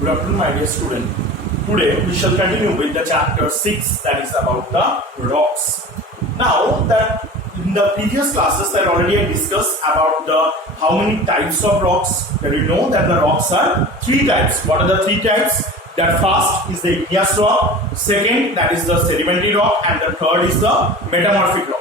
Good afternoon, my dear student. Today we shall continue with the chapter 6, that is about the rocks. Now that in the previous classes that already I discussed about the how many types of rocks, that you know that the rocks are three types. What are the three types? That first is the igneous rock, second that is the sedimentary rock, and the third is the metamorphic rock.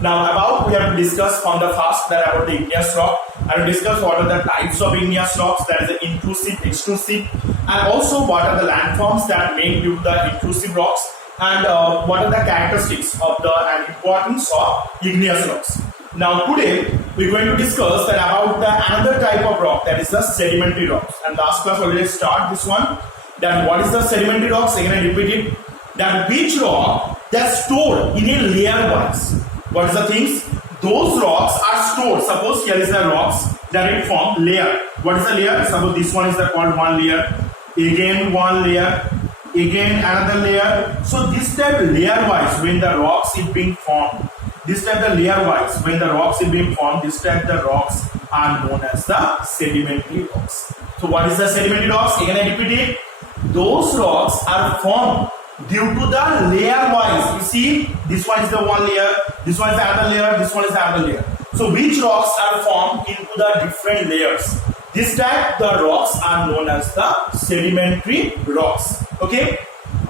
Now we have to discuss from the first that about the igneous rock. I will discuss what are the types of igneous rocks, that is the intrusive, extrusive, and also what are the landforms that make due to the intrusive rocks, and what are the characteristics of the and importance of igneous rocks. Now today we are going to discuss that about the another type of rock, that is the sedimentary rocks. And last class already start this one. Then what is the sedimentary rocks? Again I repeat it. That which rock that stored in a layer wise. What is the things? Those rocks are stored. Suppose here is the rocks that it form layer. What is the layer? Suppose this one is the called one layer. Again one layer. Again another layer. So this type layer wise when the rocks is being formed. This type the layer wise when the rocks is being formed. This type the rocks are known as the sedimentary rocks. So what is the sedimentary rocks? Again I repeat it. Those rocks are formed due to the layer wise. You see, this one is the one layer, this one is the other layer, this one is the other layer. So which rocks are formed into the different layers? This type the rocks are known as the sedimentary rocks. Okay.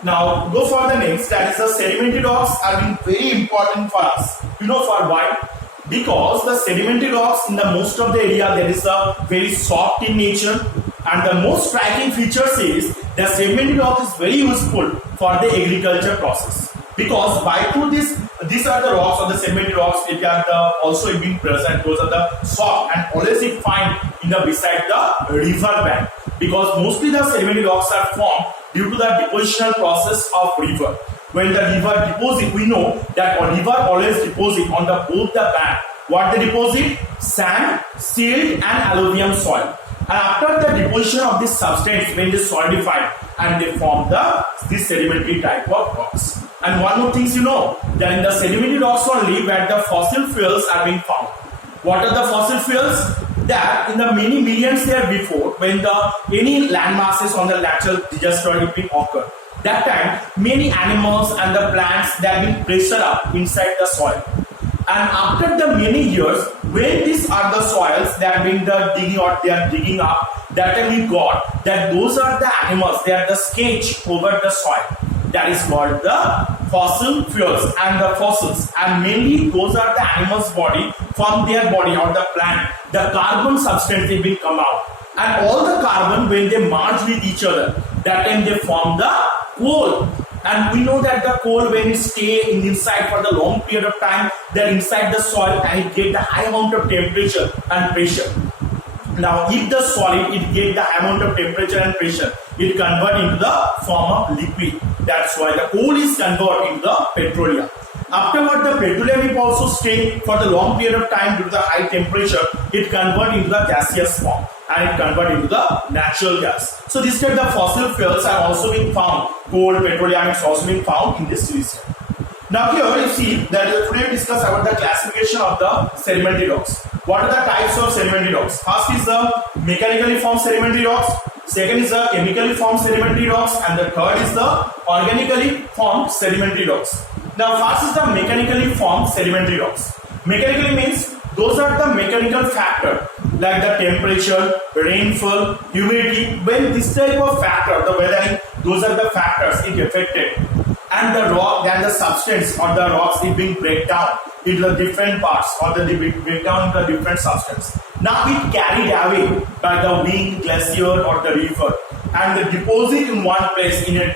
Now go for the next, that is the sedimentary rocks are being very important for us. You know for why? Because the sedimentary rocks in the most of the area that is very soft in nature, and the most striking features is the sedimentary rock is very useful for the agriculture process, because by through this these are the rocks or the sedimentary rocks, it are also being present. Those are the soft and always it find in the beside the river bank, because mostly the sedimentary rocks are formed due to the depositional process of river. When the river deposit, we know that a river always deposit on the both the bank. What they deposit? Sand, silt, and alluvium soil. And after the deposition of this substance, when they solidify and they form this sedimentary type of rocks. And one more things you know, that in the sedimentary rocks only where the fossil fuels are being found. What are the fossil fuels? That in the many millions years before, when any land masses on the natural disaster it being occurred, that time many animals and the plants they have been pressed up inside the soil. And after the many years, when these are the soils they have been digging or they are digging up, that time we got that those are the animals, they are the sketch over the soil. That is called the fossil fuels and the fossils. And mainly those are the animals' body, from their body or the plant, the carbon substance they will come out. And all the carbon when they merge with each other, that time they form the coal. And we know that the coal when it stay inside for the long period of time, they're inside the soil and it get the high amount of temperature and pressure. Now if the solid it get the high amount of temperature and pressure, it convert into the form of liquid. That's why the coal is converted into the petroleum. Afterward the petroleum will also stay for the long period of time due to the high temperature, it convert into the gaseous form and it convert into the natural gas. So this type the fossil fuels are also being found. Coal, petroleum is also being found in this region. Now here you see that today we discuss about the classification of the sedimentary rocks. What are the types of sedimentary rocks? First is the mechanically formed sedimentary rocks, second is the chemically formed sedimentary rocks, and the third is the organically formed sedimentary rocks. Now first is the mechanically formed sedimentary rocks. Mechanically means those are the mechanical factor like the temperature, rainfall, humidity. When this type of factor, the weathering, those are the factors it affected, and the rock, then the substance or the rocks is being break down into the different parts or the break down into the different substance. Now it carried away by the wind, glacier or the river, and the deposit in one place in a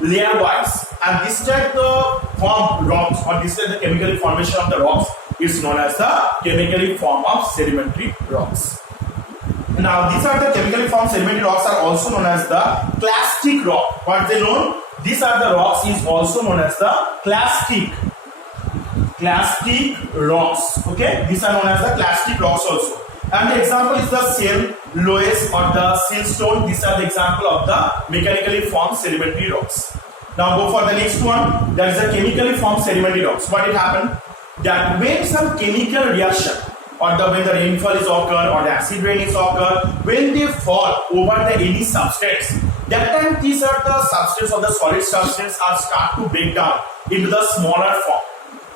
layer wise. And this type the form rocks or this type the chemical formation of the rocks is known as the chemically form of sedimentary rocks. Now these are the chemically formed sedimentary rocks are also known as the clastic rock. What they known? These are the rocks is also known as the clastic rocks. Okay, these are known as the clastic rocks also. And the example is the shale, loess or the siltstone. These are the example of the mechanically formed sedimentary rocks. Now go for the next one. That is the chemically formed sedimentary rocks. What it happened? That when some chemical reaction or when the rainfall is occur or the acid rain is occur, when they fall over any substance, that time these are the substance or the solid substance are start to break down into the smaller form.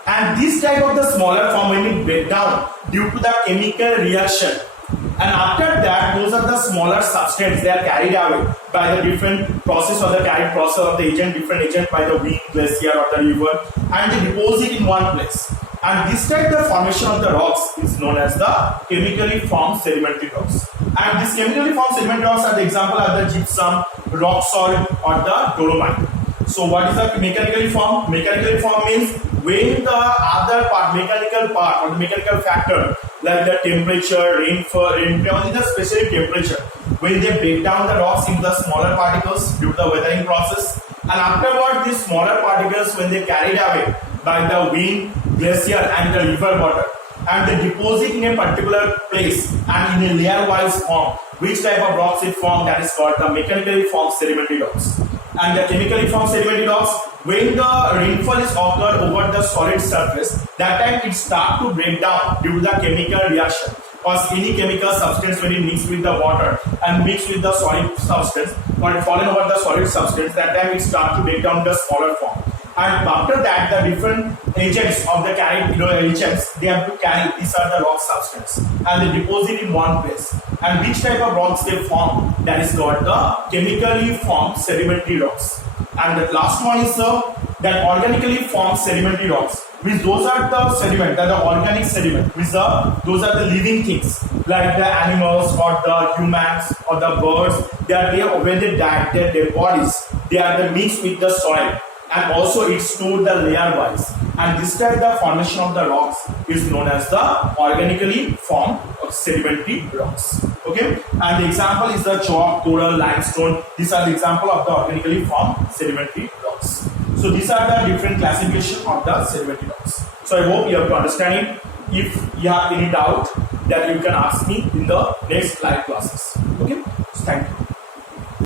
And this type of the smaller form when it break down due to the chemical reaction, and after that those are the smaller substance, they are carried away by the different process or the carried process of the agent, different agent by the wind, glacier or the river, and they deposit in one place. And this type of formation of the rocks is known as the chemically formed sedimentary rocks. And these chemically formed sedimentary rocks are the example of the gypsum, rock salt or the dolomite. So what is the mechanically formed? Mechanically formed means when the other part, mechanical part or the mechanical factor like the temperature, rainfall, only the specific temperature, when they break down the rocks into the smaller particles due to the weathering process, and afterward these smaller particles when they carried away by the wind, glacier and the river water, and they deposit in a particular place and in a layer wise form, which type of rocks it formed, that is called the mechanically formed sedimentary rocks. And the chemically formed sedimentary rocks, when the rainfall is occurred over the solid surface, that time it start to break down due to the chemical reaction. Because any chemical substance when it mix with the water and mix with the solid substance or fallen over the solid substance, that time it start to break down the smaller form. And after that the different agents of the carried agents, they have to carry, these are the rock substance, and they deposit in one place. And which type of rocks they form, that is called the chemically formed sedimentary rocks. And the last one is that organically formed sedimentary rocks, which those are the sediment, that the organic sediment, which those are the living things like the animals or the humans or the birds. They are there when they die, their bodies, they are the mixed with the soil, and also it's stored the layer wise. And this type the formation of the rocks is known as the organically formed sedimentary rocks. Okay, and the example is the chalk, coral, limestone. These are the example of the organically formed sedimentary rocks. So these are the different classification of the sedimentary rocks. So I hope you have to understand it. If you have any doubt, that you can ask me in the next live classes. Okay, so thank you.